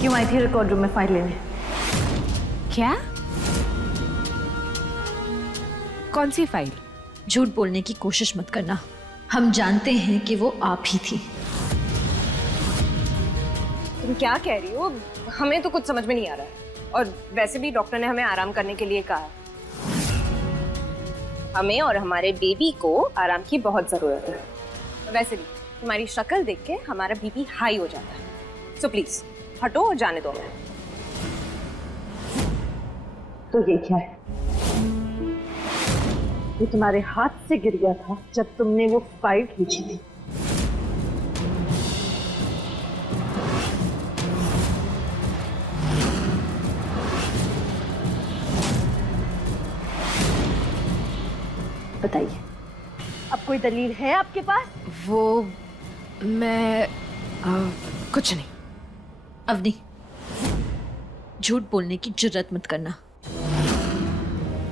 क्यों आई थी record room में फाइल लेने? क्या? कौन सी फाइल? झूठ बोलने की कोशिश मत करना, हम जानते हैं कि वो आप ही थी। तुम क्या कह रही हो? हमें तो कुछ समझ में नहीं आ रहा है। और वैसे भी डॉक्टर ने हमें आराम करने के लिए कहा है। हमें और हमारे बेबी को आराम की बहुत जरूरत है। वैसे भी तुम्हारी शक्ल देख के हमारा बीपी हाई हो जाता है। सो प्लीज हटो और जाने दो हमें। तो ये क्या है? ये तुम्हारे हाथ से गिर गया था जब तुमने वो फाइल खींची थी। बताइए, अब कोई दलील है आपके पास? वो मैं कुछ नहीं। अवनी, झूठ बोलने की जुर्रत मत करना।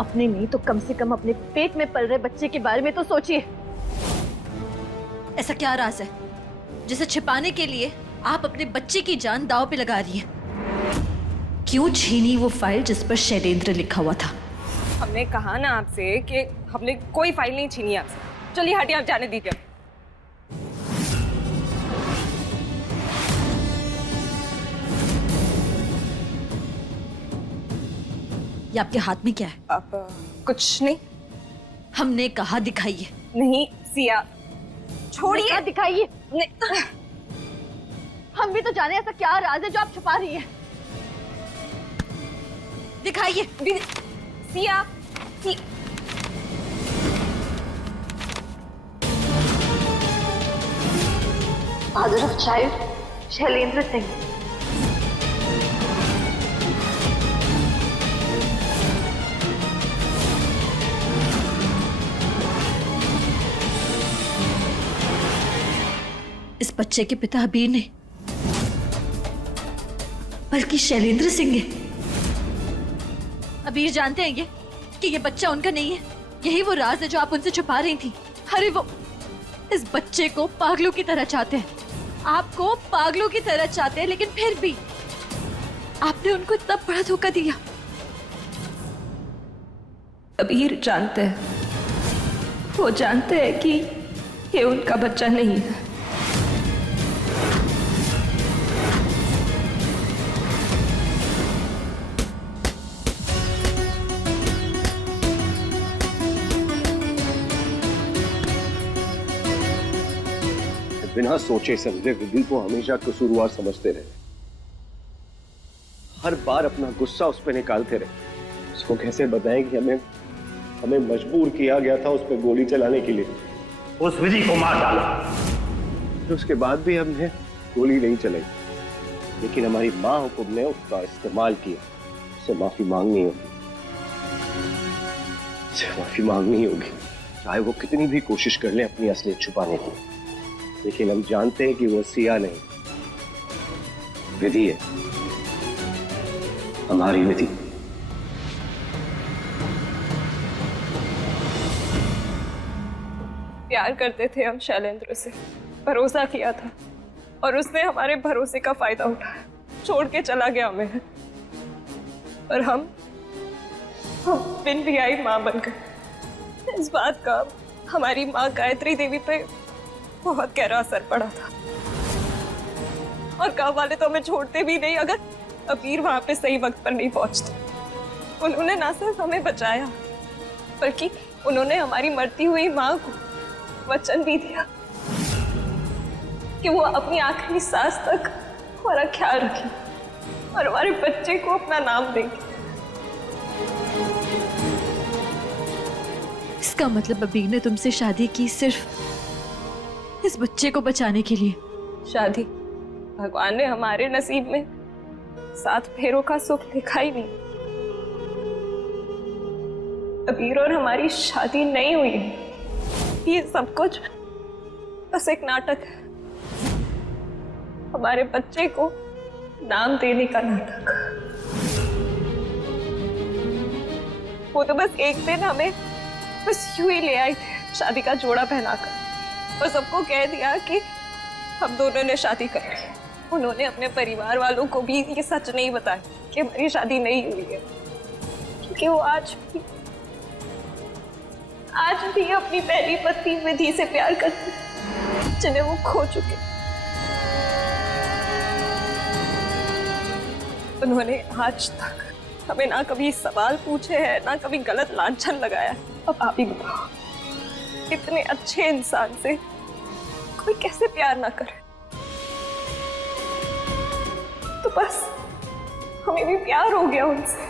अपने नहीं तो कम से कम अपने पेट में पल रहे बच्चे के बारे में तो सोचिए। ऐसा क्या राज है जिसे छिपाने के लिए आप अपने बच्चे की जान दांव पे लगा रही हैं? क्यों छीनी वो फाइल जिस पर शैलेंद्र लिखा हुआ था? हमने कहा ना आपसे कि हमने कोई फाइल नहीं छीनी आपसे। चलिए हटिए, आप जाने दीजिए। ये आपके हाथ में क्या है? आप कुछ नहीं। हमने कहा दिखाइए। नहीं सिया, छोड़िए। दिखाइए। हम भी तो जाने ऐसा क्या राज है जो आप छुपा रही हैं। दिखाइए। Siya, father of child Shailendra Singh. इस बच्चे के पिता अबीर ने, बल्कि शैलेंद्र सिंह है। अबीर जानते हैं ये कि ये बच्चा उनका नहीं है। यही वो राज है जो आप उनसे छुपा रही थी। अरे वो इस बच्चे को पागलों की तरह चाहते हैं, आपको पागलों की तरह चाहते हैं, लेकिन फिर भी आपने उनको इतना बड़ा धोखा दिया। अबीर जानते हैं, वो जानते हैं कि ये उनका बच्चा नहीं है। बिना सोचे समझे विधि को हमेशा कसूरवार समझते रहे। हर बार अपना गुस्सा उस पर निकालते रहे। उसको कैसे बताएं कि हमें मजबूर किया गया था उस पर गोली चलाने के लिए। उस विधि को मार डाला। फिर उसके बाद भी हमने गोली नहीं चलाई, लेकिन हमारी माँ हुकुम ने उसका इस्तेमाल किया। उससे माफी मांगनी होगी, उससे माफी मांगनी होगी, चाहे वो कितनी भी कोशिश कर ले अपनी असलियत छुपाने की। लेकिन हम जानते हैं कि वो सिया नहीं, विधि है, हमारी विधि। प्यार करते थे हम शैलेंद्र से, भरोसा किया था और उसने हमारे भरोसे का फायदा उठाया, छोड़ के चला गया हमें। और हम बिन रियाई माँ बन गए। इस बात का हमारी माँ गायत्री देवी पे बहुत गहरा असर पड़ा था और गांव वाले तो हमें छोड़ते भी नहीं अगर अबीर वहां पे सही वक्त पर नहीं पहुंचते। उन्होंने ना सिर्फ हमें बचाया, बल्कि उन्होंने हमारी मरती हुई माँ को वचन भी दिया कि वो अपनी आखिरी सांस तक हमारा ख्याल रखें और हमारे बच्चे को अपना नाम देंगे। इसका मतलब अबीर ने तुमसे शादी की सिर्फ इस बच्चे को बचाने के लिए? शादी भगवान ने हमारे नसीब में 7 फेरों का सुख लिखा ही नहीं। अबीर और हमारी शादी नहीं हुई है। ये सब कुछ बस एक नाटक है, हमारे बच्चे को नाम देने का नाटक। वो तो बस एक दिन हमें बस यूं ही ले आई थे शादी का जोड़ा पहनाकर और सबको कह दिया कि हम दोनों ने शादी कर ली। उन्होंने अपने परिवार वालों को भी ये सच नहीं बताया कि हमारी शादी नहीं हुई है, क्योंकि वो आज भी अपनी पहली पत्नी विधि से प्यार करते, जिन्हें वो खो चुके। उन्होंने आज तक हमें ना कभी सवाल पूछे हैं, ना कभी गलत लांछन लगाया। अब आप ही बताओ, इतने अच्छे इंसान से कोई कैसे प्यार ना करे? तो बस हमें भी प्यार हो गया उनसे,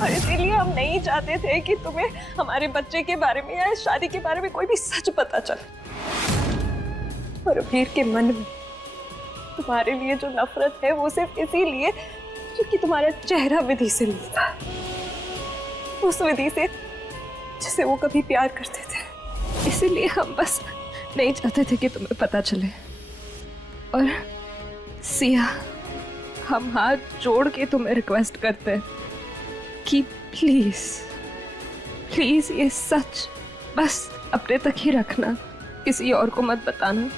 और इसीलिए हम नहीं चाहते थे कि तुम्हें हमारे बच्चे के बारे में या इस शादी के बारे में कोई भी सच पता चले। और अबीर के मन में तुम्हारे लिए जो नफरत है वो सिर्फ इसीलिए क्योंकि तुम्हारा चेहरा विधि से मिलता है, उस विधि से जिसे वो कभी प्यार करते थे। इसीलिए हम बस नहीं चाहते थे कि तुम्हें पता चले। और सिया, हम हाथ जोड़ के तुम्हें रिक्वेस्ट करते हैं कि प्लीज प्लीज ये सच बस अपने तक ही रखना, किसी और को मत बताना,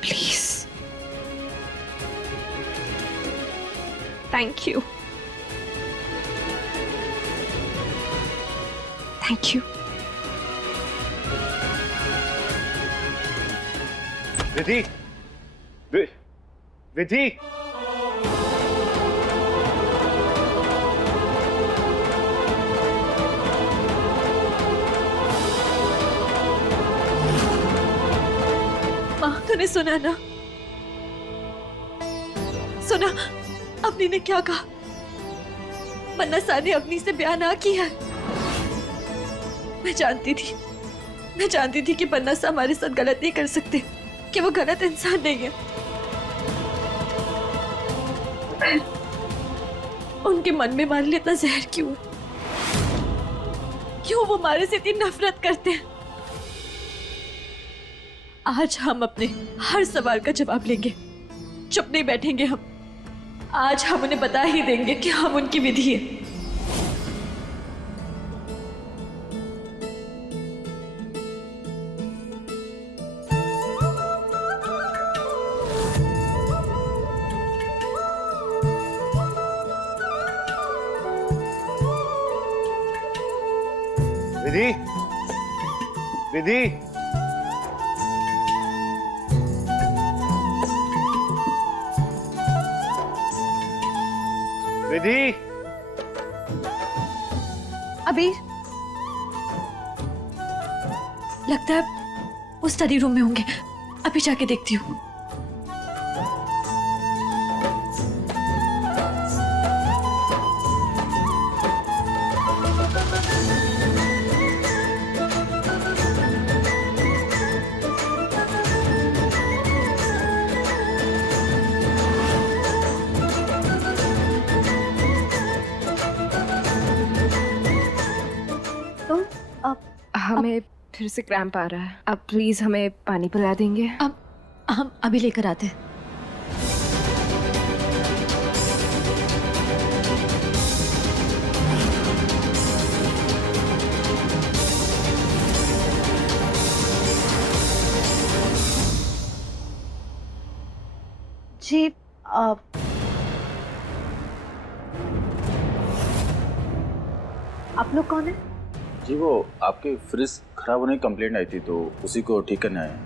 please. Thank you, thank you. Vidhi, Vidhi, माँ, तूने सुना ना? सुना अवनी ने क्या कहा? मन्ना सा ने अवनी से ब्याह ना किया। मैं जानती थी कि मन्ना सा हमारे साथ गलत नहीं कर सकते, कि वो गलत इंसान नहीं है। उनके मन में हमारे लिए इतना जहर क्यों? क्यों वो हमारे से इतनी नफरत करते हैं? आज हम अपने हर सवाल का जवाब लेंगे, चुप नहीं बैठेंगे हम। आज हम उन्हें बता ही देंगे कि हम उनकी विधि है। विधि, विधि, विधि, अबीर, लगता है वो स्टडी रूम में होंगे। अभी जाके देखती हूँ। हमें फिर से क्रैम्प आ रहा है, अब प्लीज हमें पानी पिला देंगे? हम अभी लेकर आते हैं। जी, आप लोग कौन है? जी वो आपके फ्रिज खराब होने की कंप्लेंट आई थी, तो उसी को ठीक करने आए हैं।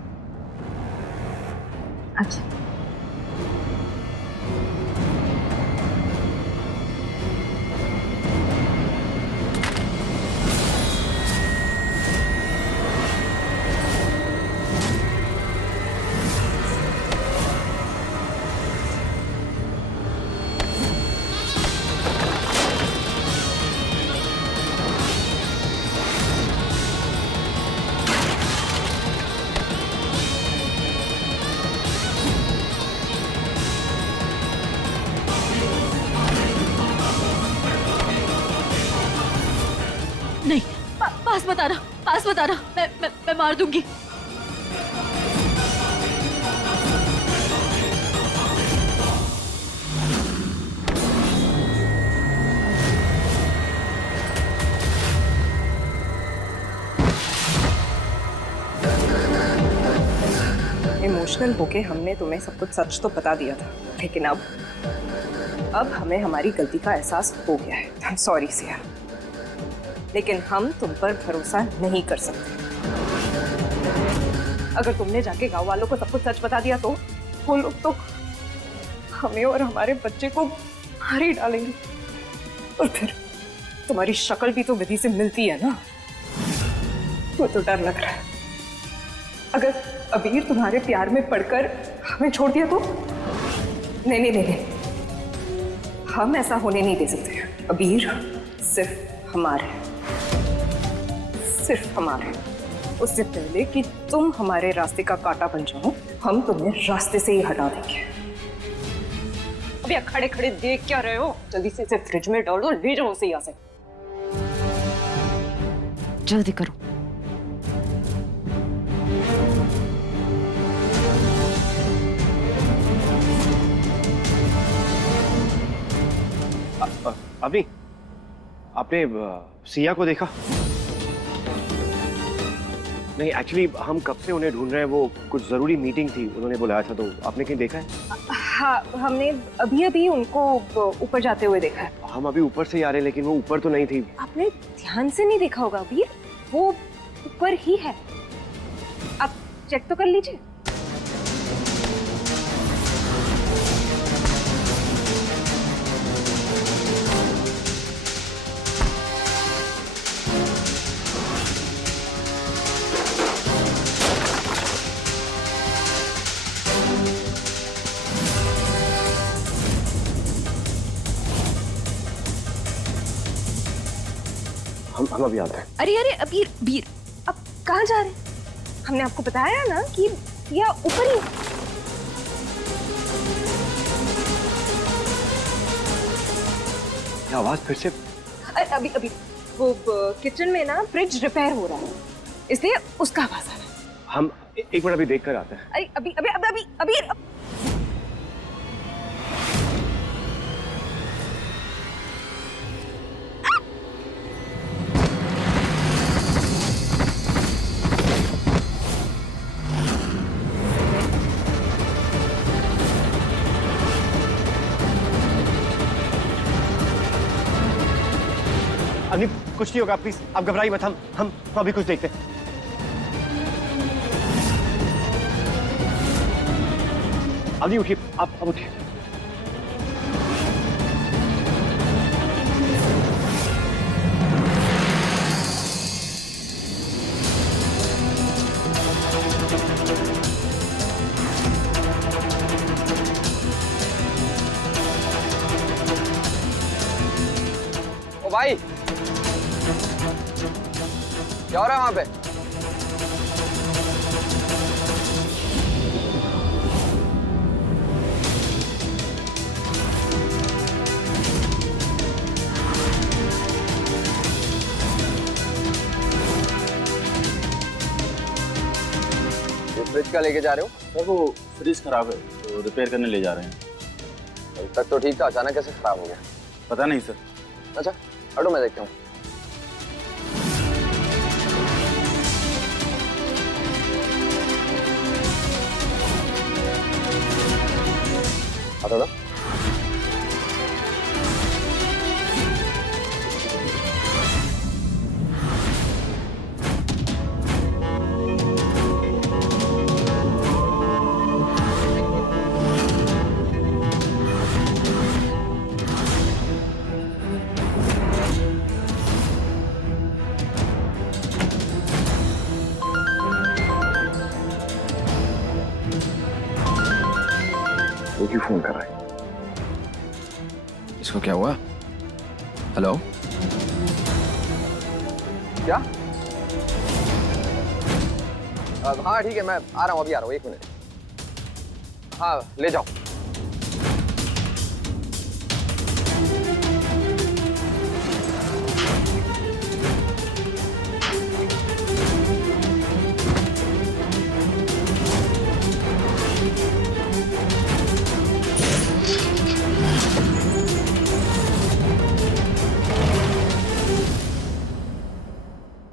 अच्छा, नहीं, पास मत आना, पास मत आना। मैं मार दूंगी। इमोशनल होके हमने तुम्हें सब कुछ सच तो बता दिया था, लेकिन अब हमें हमारी गलती का एहसास हो गया है। आई एम सॉरी सिया, लेकिन हम तुम पर भरोसा नहीं कर सकते। अगर तुमने जाके गांव वालों को सब कुछ सच बता दिया तो वो लोग तो हमें और हमारे बच्चे को मार ही डालेंगे। और फिर तुम्हारी शक्ल भी तो विधि से मिलती है ना, वो तो डर लग रहा है। अगर अबीर तुम्हारे प्यार में पड़कर हमें छोड़ दिया तो? नहीं नहीं नहीं, नहीं। हम ऐसा होने नहीं दे सकते। अबीर सिर्फ हमारे, सिर्फ हमारे। उससे पहले कि तुम हमारे रास्ते का कांटा बन जाओ, हम तुम्हें रास्ते से ही हटा देंगे। अभी खड़े खड़े देख क्या रहे हो? जल्दी से इसे फ्रिज में डाल दो, ले जाओ उसे यहाँ से। जल्दी करो। अभी आपने सिया को देखा? नहीं, एक्चुअली हम कब से उन्हें ढूंढ रहे हैं। वो कुछ जरूरी मीटिंग थी, उन्होंने बुलाया था, तो आपने कहीं देखा है? हाँ, हमने अभी अभी उनको ऊपर जाते हुए देखा है। हम अभी ऊपर से ही आ रहे हैं, लेकिन वो ऊपर तो नहीं थी। आपने ध्यान से नहीं देखा होगा अबीर, वो ऊपर ही है। आप चेक तो कर लीजिए। हम अभी आते हैं। अरे अरे अबीर, बीर, अब कहाँ जा रहे हैं? हमने आपको बताया ना कि सिया ऊपर ही। क्या आवाज फिर से? अभी अभी वो किचन में ना फ्रिज रिपेयर हो रहा है, इसलिए उसका आवाज आ रहा है। हम एक मिनट अभी देख कर आते हैं। अरे अभी अभी अभी अभी अभी अभी कुछ नहीं होगा, प्लीज आप घबराइए मत। हम अभी कुछ देखते हैं। अभी उठिए, आप उठिए। ओ भाई, क्या हो रहा है वहां पे? ये फ्रिज का लेके जा रहे हो? सर वो फ्रिज खराब है तो रिपेयर करने ले जा रहे हैं। अभी तक तो ठीक था, अचानक कैसे खराब हो गया? पता नहीं सर। अच्छा, हटो मैं देखता हूँ। हटो ना। वो क्यों फोन कर रहा है? इसको क्या हुआ? हेलो? क्या? हाँ ठीक है, मैं आ रहा हूँ, अभी आ रहा हूँ, 1 मिनट। हाँ ले जाओ।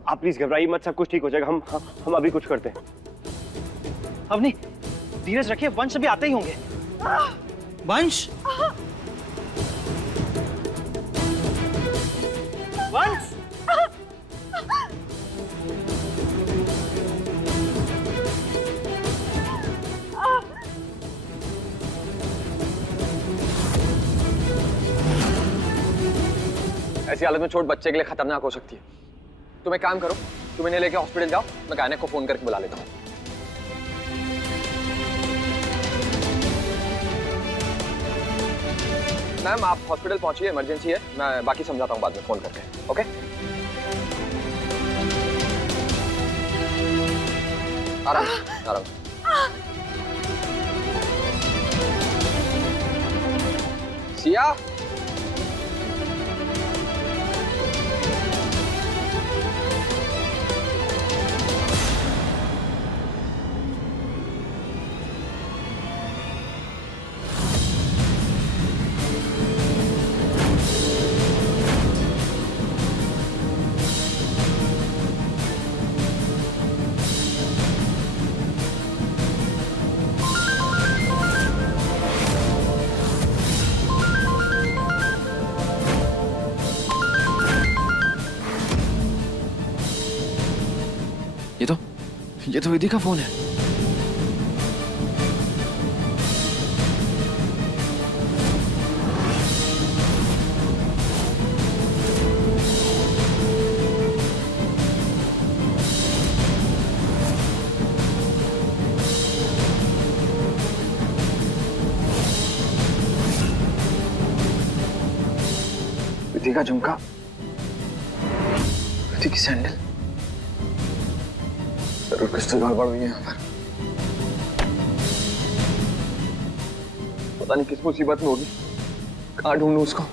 आप प्लीज घबराइए मत, सब कुछ ठीक हो जाएगा। हम अभी कुछ करते हैं। अवनी, धीरज रखिए, वंश भी आते ही होंगे। वंश, वंश, ऐसी हालत में चोट बच्चे के लिए खतरनाक हो सकती है। तुम एक काम करो, तुम इन्हें लेके हॉस्पिटल जाओ, मैं गायनेक को फोन करके बुला लेता हूँ। मैम आप हॉस्पिटल पहुंचिए, इमरजेंसी है, मैं बाकी समझाता हूँ बाद में फोन करके। ओके, आराम आराम। सिया, ये तो विधि का फोन है। विधि का झुमका, विधि की सैंडल, जरूर कुछ तो गड़बड़ हुई है यहाँ पर। पता नहीं किस मुसीबत में होगी, कहाँ ढूंढूं उसको।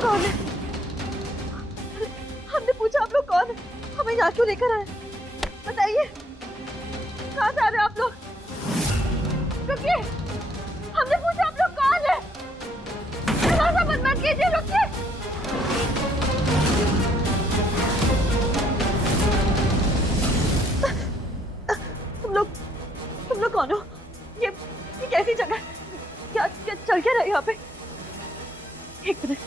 कौन है? हमने पूछा आप लोग कौन है, हमें यहाँ क्यों लेकर आए? बताइए, कहाँ जा रहे हैं आप लोग? रुकिए, हमने पूछा आप लोग कौन है? दरवाजा बंद मत कीजिए, रुकिए। तुम लोग कौन हो? ये कैसी जगह? क्या चल क्या रहा है यहाँ पे? एक मिनट।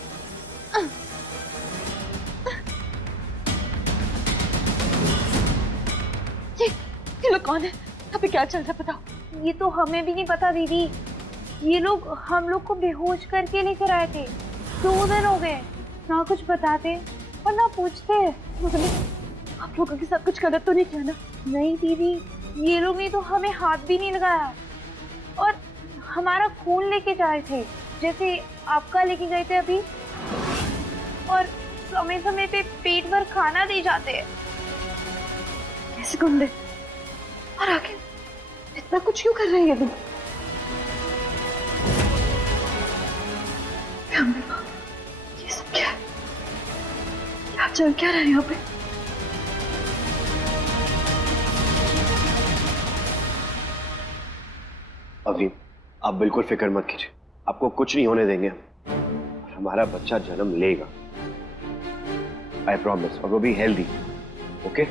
ये लोग कौन है? अभी क्या चल रहा है बताओ। ये तो हमें भी नहीं पता दीदी। ये लोग हम लोग को बेहोश करके लेकर आए थे। 2 दिन हो गए, ना कुछ बताते और ना पूछते। आप लोगों के साथ कुछ गलत तो नहीं किया ना? नहीं दीदी, ये लोग ने तो हमें हाथ भी नहीं लगाया और हमारा खून लेके जा रहे थे, जैसे आपका लेके गए थे अभी। और समय समय पे पेट भर खाना दे जाते हैं। ऐसे गुंडे, और आखिर इतना कुछ क्यों कर रहे हैं ये लोग? ये सब क्या है? क्या चल क्या रहा है यहाँ पे? अभी आप बिल्कुल फिक्र मत कीजिए, आपको कुछ नहीं होने देंगे हम। हमारा बच्चा जन्म लेगा, आई प्रॉमिस, और वो भी हेल्दी। ओके,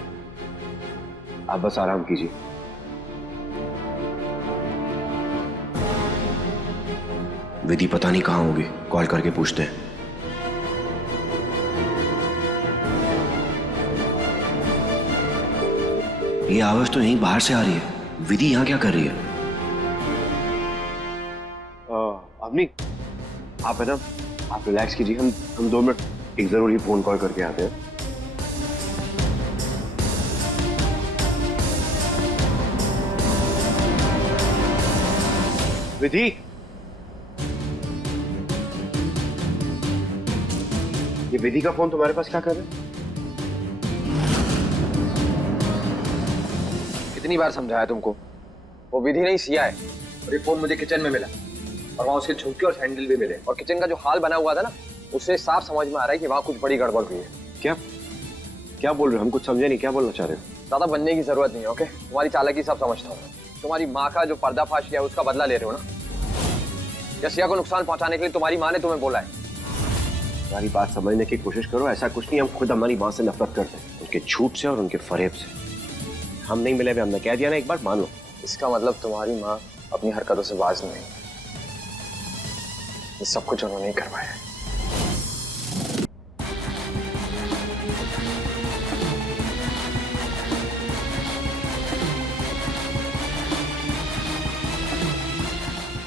आप बस आराम कीजिए। विधि पता नहीं कहाँ होगी, कॉल करके पूछते हैं। ये आवाज तो यहीं बाहर से आ रही है। विधि यहाँ क्या कर रही है? अवनी, आप है ना, आप रिलैक्स कीजिए। हम 2 मिनट एक जरूरी फोन कॉल करके आते हैं। विधि, ये विधि का फोन तुम्हारे पास क्या कर रहा है? कितनी बार समझाया तुमको, वो विधि नहीं सिया है। और ये फोन मुझे किचन में मिला और वहां उसके झुमके और सैंडल भी मिले, और किचन का जो हाल बना हुआ था ना, उससे साफ समझ में आ रहा है कि वहां कुछ बड़ी गड़बड़ हुई है। क्या क्या बोल रहे हो? हम कुछ समझे नहीं, क्या बोलना चाह रहे हो? ज्यादा बनने की जरूरत नहीं है, ओके? तुम्हारी चालाकी सब समझता हूँ। तुम्हारी माँ का जो पर्दाफाश किया है उसका बदला ले रहे हो ना? या सिया को नुकसान पहुंचाने के लिए तुम्हारी माँ ने तुम्हें बोला है? हमारी बात समझने की कोशिश करो। ऐसा कुछ नहीं, हम खुद हमारी माँ से नफरत करते हैं, उनके झूठ से और उनके फरेब से। हम नहीं मिले, हमने कह दिया ना एक बार, मान लो। इसका मतलब तुम्हारी माँ अपनी हरकतों से बाज नहीं। ये सब कुछ उन्होंने ही करवाया है।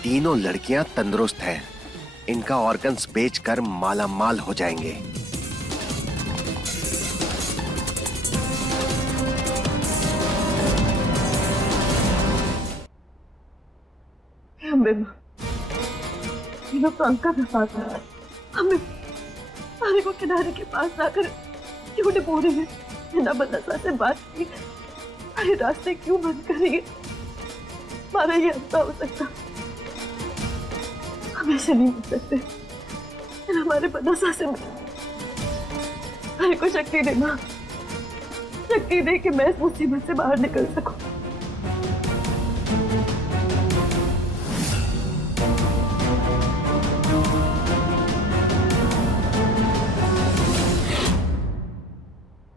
तीनों लड़कियां तंदुरुस्त हैं, इनका ऑर्गन्स बेचकर माला माल हो जाएंगे। हमें तो अंकल के पास है, हमें पानी को किनारे के पास जाकर क्यों डुबो रही है? बिना बदसा से बात की, अरे रास्ते क्यों बंद करेंगे? हमारा ये अच्छा हो सकता, हम ऐसे नहीं मिल सकते। हमारे बदसा से अरे को शक्ति देना, शक्ति दे कि मैं इस मुसीबत से बाहर निकल सकूं।